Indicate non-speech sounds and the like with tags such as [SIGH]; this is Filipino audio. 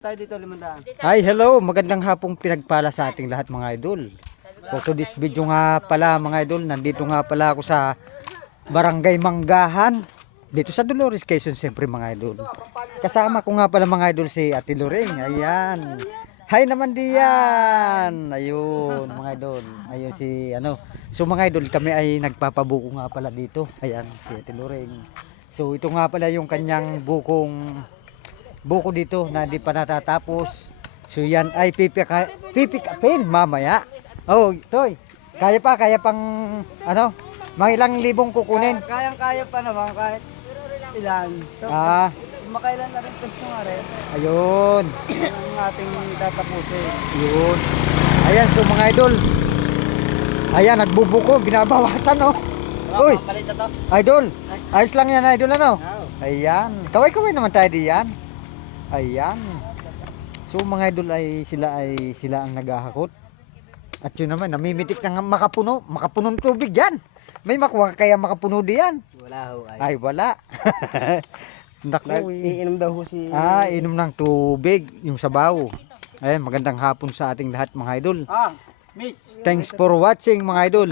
Tayo dito, limandaan. Hi, hello. Magandang hapong pinagpala sa ating lahat mga idol. For today's video nga pala mga idol, nandito nga pala ako sa Barangay Manggahan. Dito sa Dolores, Quezon siyempre mga idol. Kasama ko nga pala mga idol si Ate Loreng. Ayan. Hi naman diyan. Ayun mga idol. Ayun si ano. So mga idol, kami ay nagpapabuko nga pala dito. Ayan si Ate Loreng. So ito nga pala yung kanyang bukong buko dito na hindi pa natatapos. So yan ay pipik pipikapin mamaya. Oh, toy. Kaya pa, kaya pang ano? Mga ilang libong kukunin. Kayang-kaya pa naman kahit ilan. So, Ah, makailan na rin gusto nga rin. ayun. Ang ating tatapusin. Yun. Ayan, so mga idol. Ayan, nagbubuko, binabawasan oh. Uy, idol. Ayos lang yan, idol ano? Ayan. Kaway-kaway naman tayo diyan. Ayan. So mga idol ay sila ay sila ang naghahakot. At yun naman, namimitik na nga makapuno. Makapunong tubig yan. May makuha kaya makapuno diyan. Wala ho ay. Ay, wala. [LAUGHS] Naku. Nag-iinom daw ho si... Ah, inom ng tubig, yung sabaw. Ayan, magandang hapon sa ating lahat mga idol. Ah, Mitch. Thanks for watching mga idol.